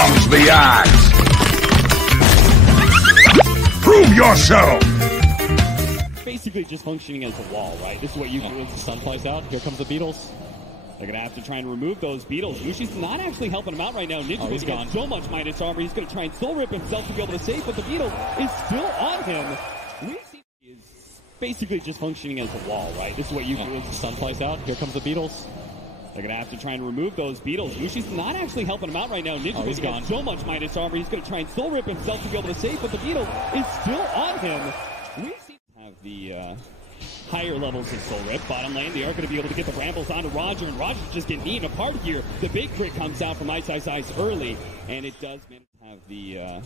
comes the axe. Prove yourself. Basically just functioning as a wall, right? This is what you do as the sun flies out. Here comes the beetles. They're going to have to try and remove those beetles. Yushi's not actually helping him out right now. Ninja is gone. So much minus armor. He's going to try and soul rip himself to be able to save, but the beetle is still on him. Is basically just functioning as a wall, right? This is what you do as the sun flies out. Here comes the beetles. They're going to have to try and remove those beetles. Yushi's not actually helping him out right now. Ninja is gone. So much minus armor. He's going to try and soul rip himself to be able to save, but the beetle is still on him. We have the higher levels of soul rip. Bottom lane, they are going to be able to get the brambles onto Roger, and Roger's just getting eaten apart here. The big crit comes out from Ice early, and it does have the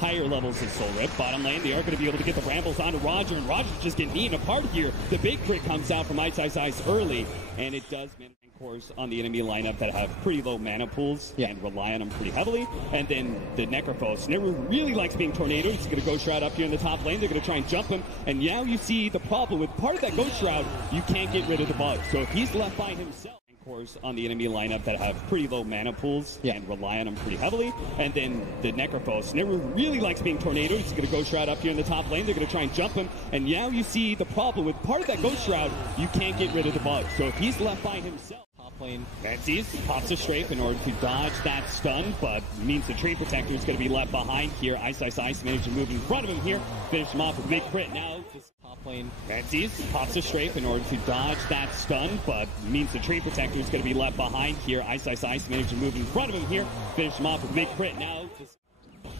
higher levels of soul rip. Bottom lane, they are going to be able to get the brambles onto Roger, and Roger's just getting eaten apart here. The big crit comes out from Ice early, and it does course on the enemy lineup that have pretty low mana pools and rely on them pretty heavily. And then the Necrophos never really likes being tornadoed. He's going to Ghost Shroud up here in the top lane. They're going to try and jump him. And now you see the problem with part of that Ghost Shroud, you can't get rid of the bug. So if he's left by himself, course on the enemy lineup that have pretty low mana pools and rely on them pretty heavily. And then the Necrophos never really likes being tornadoed. He's going to Ghost Shroud up here in the top lane. They're going to try and jump him. And now you see the problem with part of that Ghost Shroud, you can't get rid of the bug. So if he's left by himself, lane. Menzies pops a strafe in order to dodge that stun, but means the Tree Protector is going to be left behind here. Ice managed to move in front of him here. Finish him off with a big crit now. Top lane. Menzies pops a strafe in order to dodge that stun, but means the Tree Protector is going to be left behind here. Ice managed to move in front of him here. Finish him off with a big crit now.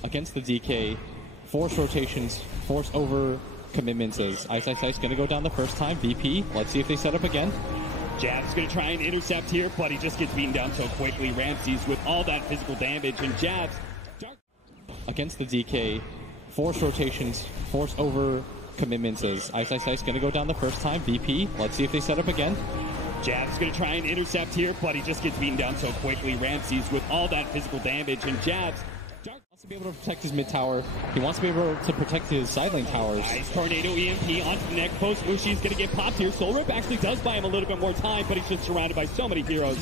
Against the DK, force rotations, force over commitments as Ice going to go down the first time. VP, let's see if they set up again. Jab's going to try and intercept here, but he just gets beaten down so quickly. Ramses with all that physical damage, and Jab's against the DK, force rotations, force over commitments as Ice going to go down the first time. VP, let's see if they set up again. Jab's going to try and intercept here, but he just gets beaten down so quickly. Ramses with all that physical damage, and Jab's wants to be able to protect his mid tower. He wants to be able to protect his side lane towers. Nice tornado EMP onto the neck post. Mushi's going to get popped here. Soul Rip actually does buy him a little bit more time, but he's just surrounded by so many heroes.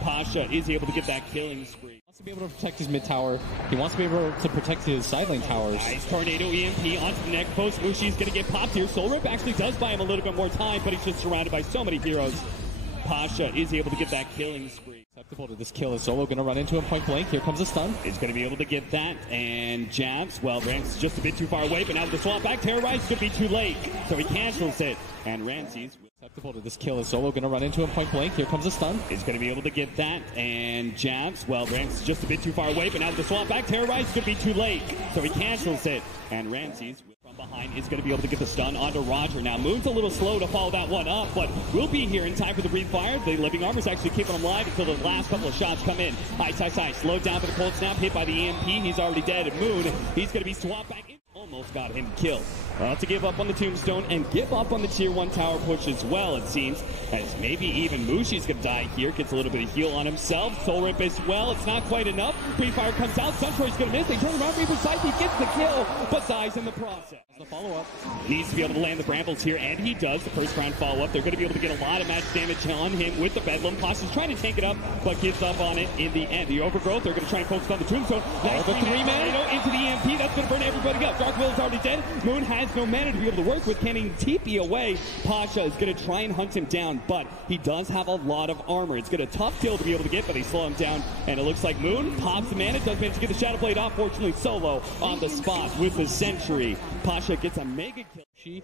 Pasha is able to get that killing spree. He wants to be able to protect his mid tower. He wants to be able to protect his side lane towers. Nice tornado EMP onto the neck post. Mushi's going to get popped here. Soul Rip actually does buy him a little bit more time, but he's just surrounded by so many heroes. Pasha is able to get that killing spree. Acceptable to this kill is Solo going to run into him point blank. Here comes a stun. He's going to be able to get that. And Jabs, well, Ramses just a bit too far away, but now with the swap back, Terrorize could be too late. So he cancels it. And Ramses, acceptable to this kill is Solo going to run into him point blank. Here comes a stun. He's going to be able to get that. And Jabs, well, Ramses just a bit too far away, but now with the swap back, Terrorize could be too late. So he cancels it. And Ramses from behind is going to be able to get the stun onto Roger. Now, Moon's a little slow to follow that one up, but will be here in time for the breathe fire. The living armor's actually keeping him alive until the last couple of shots come in. Ice, slowed down for the cold snap, hit by the EMP. He's already dead. And Moon, he's going to be swapped back in. Almost got him killed. To give up on the tombstone and give up on the tier 1 tower push as well, it seems, as maybe even Mushi's gonna die here. Gets a little bit of heal on himself. Soul Rip as well. It's not quite enough. Free Fire comes out. Suntroy's gonna miss. They turn around. Reaper Psyche gets the kill, but dies in the process. The follow-up needs to be able to land the brambles here, and he does. The first round follow-up. They're gonna be able to get a lot of match damage on him with the Bedlam. Pasha's trying to tank it up, but gives up on it in the end. The overgrowth, they're gonna try and focus on the tombstone. Nice the 3-man into the EMP. That's gonna burn everybody up. Dark Will is already dead. Moon has no mana to be able to work with. Can he TP away? Pasha is going to try and hunt him down, but he does have a lot of armor. It's going to tough kill to be able to get, but they slow him down, and it looks like Moon pops the mana, does manage to get the Shadow Blade off. Fortunately, Solo on the spot with the Sentry. Pasha gets a mega kill. She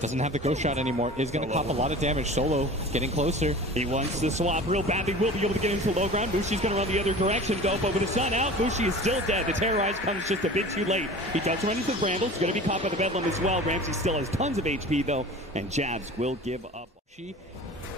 doesn't have the Ghost Shot anymore. Is going to pop a lot of damage. Solo getting closer. He wants to swap real badly. Will be able to get into low ground. Mushi's going to run the other direction, though, but with the sun out, Mushi is still dead. The Terrorize comes just a bit too late. He does run into the Brambles. Going to be caught by the Bedlam as well. Ramsey still has tons of HP, though, and Jabs will give up. She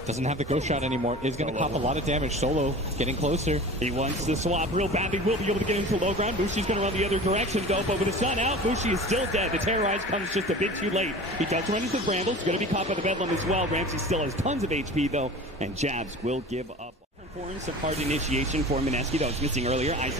doesn't have the Ghost Shot anymore. Is going to pop a lot of damage. Solo getting closer. He wants to swap real badly. Will be able to get into low ground. Mushi's going to run the other direction, though, but with the sun out, Mushi is still dead. The Terrorize comes just a bit too late. He does run into the Brambles. Going to be caught by the Bedlam as well. Ramsey still has tons of HP, though, and Jabs will give up. Importance of hard initiation for Mineski that was missing earlier. Ice.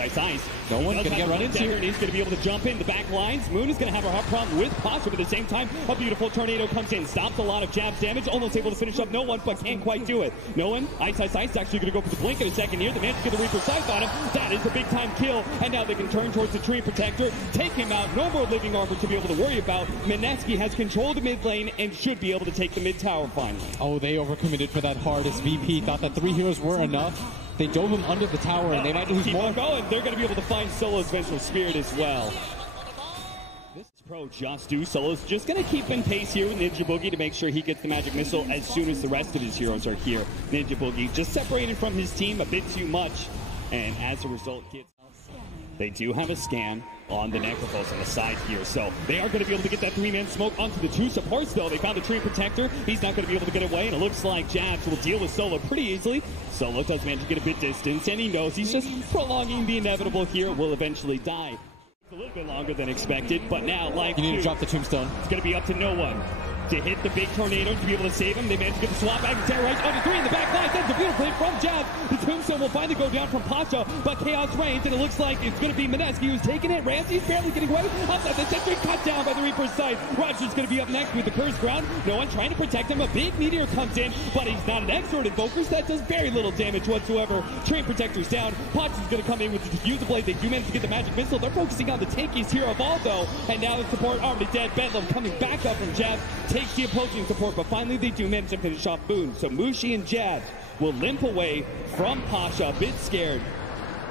No one can get run into. And he's going to be able to jump in the back lines. Moon is going to have a hard problem with Pasha, but at the same time, a beautiful tornado comes in, stops a lot of jabs damage, almost able to finish up No One, but can't quite do it. No One, Ice, actually going to go for the blink in a second here. The man to get the Reaper Sight on him. That is a big time kill, and now they can turn towards the Tree Protector, take him out. No more living armor to be able to worry about. Mineski has controlled the mid lane and should be able to take the mid tower finally. Oh, they overcommitted for that hard as VP thought that 3 heroes were enough. They dove him under the tower, and they might lose more. Keep on going. They're going to be able to find Solo's Vengeful Spirit as well. This pro just do. Solo's just going to keep in pace here with Ninja Boogie to make sure he gets the Magic Missile as soon as the rest of his heroes are here. Ninja Boogie just separated from his team a bit too much, and as a result, they do have a scan on the Necrophos on the side here, so they are going to be able to get that 3-man smoke onto the 2 supports, though. They found the Tree Protector. He's not going to be able to get away, and it looks like Jabs will deal with Solo pretty easily. Solo does manage to get a bit distance, and he knows he's just prolonging the inevitable here. Will eventually die. It's a little bit longer than expected, but now, like, you need to drop the tombstone. It's going to be up to No One to hit the big tornado to be able to save him. They managed to get the swap back and terrorize onto 3 in the back line. That's a beautiful hit from Jab. The tombstone will finally go down from Pasha, but Chaos reigns, and it looks like it's going to be Mineski who's taking it. Ramsey's barely getting away. Outside the sentry, cut down by the Reaper's Sight. Roger's going to be up next with the Curse Ground. No One trying to protect him. A big meteor comes in, but he's not an Exort Invoker, so that does very little damage whatsoever. Train Protector's down. Pasha's going to come in with the Diffuser Blade. They do manage to get the Magic Missile. They're focusing on the tankiest hero of all, though, and now the support already dead. Bedlam coming back up from Jab, takes the opposing support, but finally they do manage to finish off Boone. So Mushi and Jab will limp away from Pasha, a bit scared.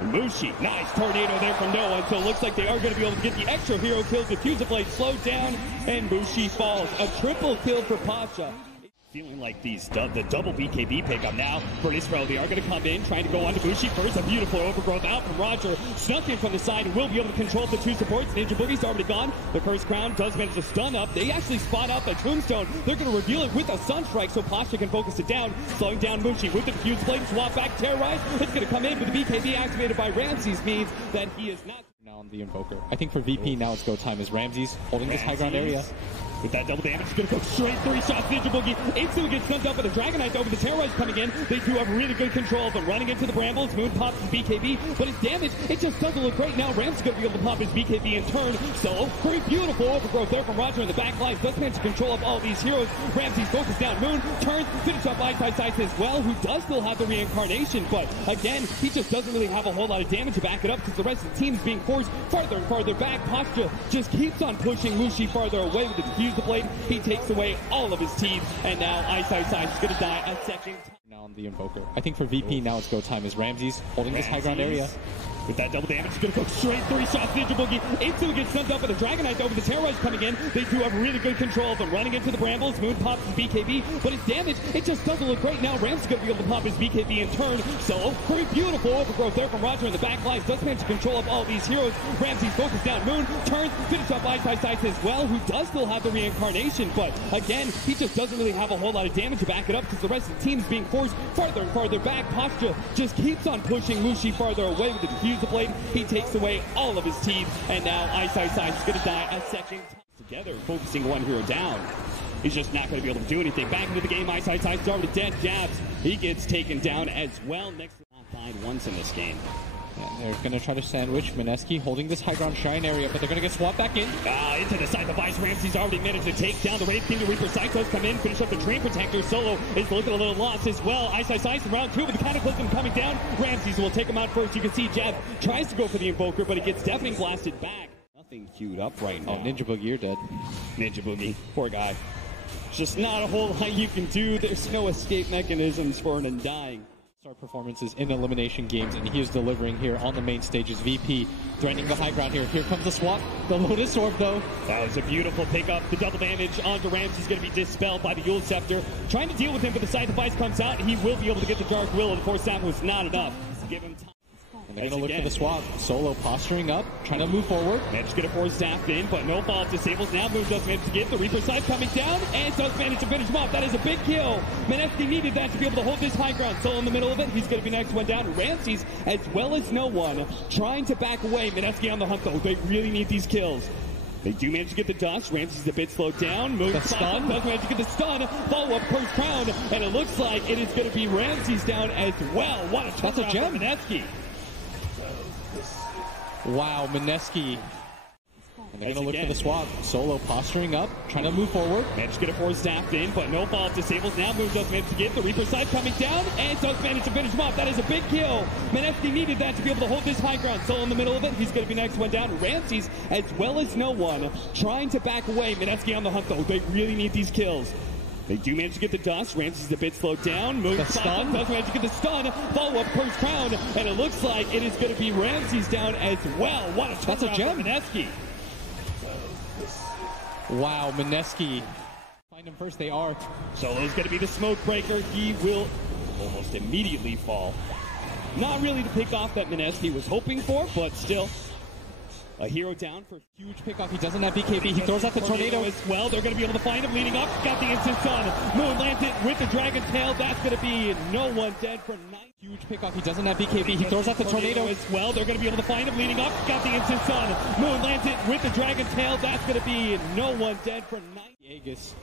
Mushi, nice tornado there from No One, so it looks like they are going to be able to get the extra hero kills. Diffuser Blade slowed down, and Mushi falls. A triple kill for Pasha. Feeling like the double BKB pickup now. Virtus.pro, they are going to come in, trying to go on to Bushi first. A beautiful overgrowth out from Roger. Snuck in from the side and will be able to control the 2 supports. Ninja Boogie's already gone. The Curse Crown does manage to stun up. They actually spot up a Tombstone. They're going to reveal it with a Sunstrike so Pasha can focus it down. Slowing down Mushi with the Diffuse Blade. Swap back, Terrorize. It's going to come in with the BKB activated by Ramses, means that he is not now on the Invoker. I think for VP now it's go time as Ramses holding this high ground area. With that double damage, he's going to go straight 3 shots. Ninja Boogie instantly gets stunned up with the Dragonite over the Terrorize coming in. They do have really good control of them. Running into the Brambles, Moon pops his BKB, but his damage, it just doesn't look great. Now Ram's going to be able to pop his BKB in turn. So, pretty beautiful overgrowth there from Roger in the back line. Does manage to control of all these heroes. Ramsey's focused down. Moon turns, finish up Ice as well, who does still have the reincarnation, but again, he just doesn't really have a whole lot of damage to back it up because the rest of the team is being forced farther and farther back. Pasha just keeps on pushing Mushi farther away with the Diffuser Blade. He takes away all of his team, and now Ice is going to die a second time. Now on the Invoker. I think for VP now it's go time as Ramses holding this high ground area. With that double damage, he's going to go straight 3 shots. Ninja Boogie instantly gets stunned up with the Dragonite over the Terrorize coming in. They do have really good control of them. Running into the Brambles, Moon pops his BKB, but his damage, it just doesn't look great. Now Ram's going to be able to pop his BKB in turn. So, pretty beautiful overgrowth there from Roger in the back line. Does manage to control of all these heroes. Ramsey's focused down. Moon turns, finish up Ice as well, who does still have the reincarnation, but again, he just doesn't really have a whole lot of damage to back it up because the rest of the team is being forced farther and farther back. Pasha just keeps on pushing Mushi farther away with the Diffuser Blade. He takes away all of his team, and now Ice is going to die a second time. Together, focusing one hero down. He's just not going to be able to do anything. Back into the game, Ice is already dead. Jabs, he gets taken down as well. Next, not died once in this game. Yeah, they're going to try to sandwich Mineski holding this high ground shrine area, but they're going to get swapped back in. Into the side of the Vice. Ramsey's already managed to take down the Wraith King. The Reaper Psychos come in, finish up the Train Protector. Solo is looking a little lost as well. Ice in round 2 with the Cataclysm coming down. Ramses will take him out first. You can see Jab tries to go for the Invoker, but he gets deafening blasted back. Nothing queued up right now. Oh, Ninja Boogie, you're dead. Ninja Boogie, poor guy. Just not a whole lot you can do. There's no escape mechanisms for an undying. Star performances in elimination games, and he is delivering here on the main stages. VP threatening the high ground here. Here comes the swap. The Lotus Orb, though. That was a beautiful pickup. The double damage onto Ramses is going to be dispelled by the Yule Scepter. Trying to deal with him, but the Scythe of Ice comes out. He will be able to get the Dark Will. The Force Staff was not enough. Give him time. And they're going to look for the swap. Solo posturing up, trying to move forward. Managed to get a Force Staff in, but no follow-up disables. Now Moon does manage to get the Reaper Scythe coming down, and does manage to finish him off. That is a big kill. Mineski needed that to be able to hold this high ground. Solo in the middle of it. He's going to be next one down. Ramses, as well as No One, trying to back away. Mineski on the hunt, though. They really need these kills. They do manage to get the dust. Ramsey's a bit slowed down. Moon the stun. Does manage to get the stun. Follow-up first crown. And it looks like it is going to be Ramsey's down as well. What a That's a turnaround gem. for Mineski. Wow, Mineski. And they're going to look again. for the swap. Solo posturing up, trying to move forward. Managed to get a force staffed in, but no fall. Disables now. Moon does manage to get the Reaper side coming down and does manage to finish him off. That is a big kill. Mineski needed that to be able to hold this high ground. Solo in the middle of it. He's going to be next one down. Ramsey's as well as no one trying to back away. Mineski on the hunt though. They really need these kills. They do manage to get the dust. Ramsey's a bit slowed down. Moon the stun. does manage to get the stun. Follow-up first crown. And it looks like it is going to be Ramsey's down as well. What a turnaround. That's a gem. For Mineski. Wow, Mineski. Find him first, they are. Solo's going to be the smoke breaker. He will almost immediately fall. Not really the pick off that Mineski was hoping for, but still. A hero down for Huge pickoff. He doesn't have BKB. He throws out the tornado. as well. They're going to be able to find him leading up. Got the instant stun. Moon lands it with the dragon tail. That's going to be no one dead for 9. Huge pickoff. He doesn't have BKB. He throws out the tornado. as well. They're going to be able to find him leading up. Got the instant stun. Moon lands it with the dragon tail. That's going to be no one dead for 9. Aegis.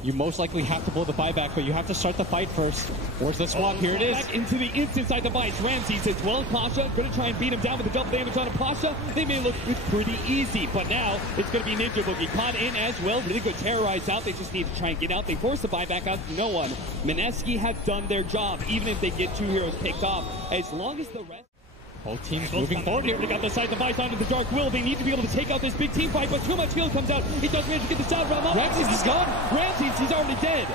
You most likely have to blow the buyback, but you have to start the fight first. Where's the swap? Here it is. Back into the instant side device. Ramsey's as well as Pasha. Going to try and beat him down with the double damage on Pasha. They may look pretty easy, but now it's going to be Ninja Boogie caught in as well. Really good terrorized out. They just need to try and get out. They force the buyback out to no one. Mineski have done their job, even if they get 2 heroes picked off. As long as the rest... Both teams moving forward here. They got the side device onto the Dark Will. They need to be able to take out this big team fight, but too much heal comes out. He does manage to get the shot around. Ramsey's is gone. Ramsey's, he's already dead.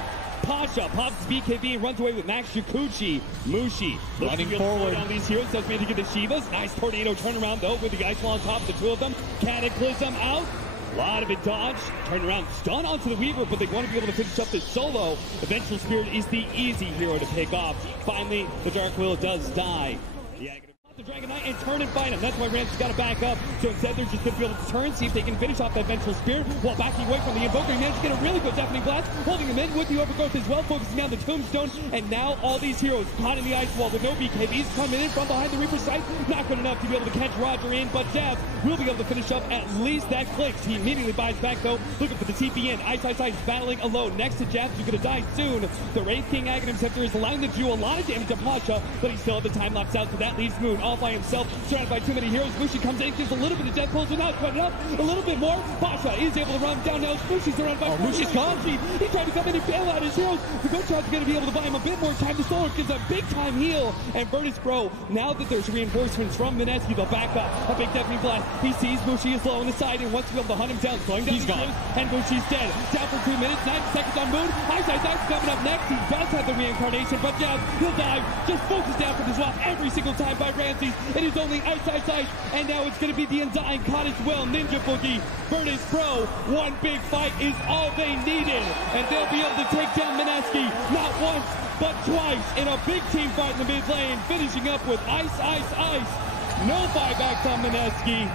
Pasha pops his BKB and runs away with Max Yakuchi. Mushi running forward on these heroes. Does manage to get the Shivas. Nice tornado turnaround though with the ice wall on top of the 2 of them. Cataclysm out. A lot of it dodged. Turn around, stun onto the Weaver, but they want to be able to finish up this solo. Eventual Spirit is the easy hero to pick off. Finally, the Dark Will does die. Yeah. The Dragon Knight and turn and fight him. That's why Ramsey's got to back up. So instead, they're just going to be able to turn, see if they can finish off that Vengeful Spirit while backing away from the Invoker. He managed to get a really good Deafening Blast, holding him in with the Overgrowth as well, focusing on the Tombstone. And now all these heroes caught in the Ice Wall with no BKBs coming in from behind the Reaper's side. Not good enough to be able to catch Roger in, but Jeff will be able to finish up at least that clicks. He immediately buys back though, looking for the TP in. Ice battling alone next to Jeff, who's going to die soon. The Wraith King Aghanim Scepter is allowing him to do a lot of damage to Pasha, but he still has the time lapse out, so that leaves Moon all by himself. Surrounded by too many heroes. Mushi comes in, gives a little bit of death pulls, but not quite enough. A little bit more. Pasha is able to run down now. Mushi's surrounded by Mushi's gone. He tried to come in and bail out his heroes. The Ghost Shot's going to be able to buy him a bit more time. The Solar gives a big time heal. And Virtus.pro, now that there's reinforcements from Mineski, they'll back up. A big Deafening Blast. He sees Mushi is low on the side and wants to be able to hunt him down. Slowing down. He's gone. And Mushi's dead. Down for 2 minutes. 90 seconds on Moon. Ice coming up next. He does have the reincarnation, but yeah, he'll die. Just focus down for the swap every single time by Ramsey. It is only Ice. And now it's going to be the Undying caught as well. Ninja Boogie, Virtus.pro. One big fight is all they needed. And they'll be able to take down Mineski not once, but twice in a big team fight in the mid lane. Finishing up with Ice. No buybacks on Mineski.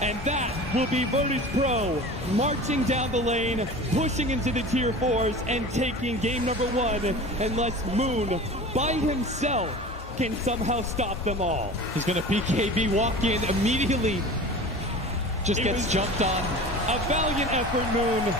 And that will be Virtus.pro marching down the lane, pushing into the tier 4s and taking game number 1. Unless Moon, by himself, can somehow stop them all. He's going to BKB walk in immediately. Just gets jumped on. A valiant effort, Moon.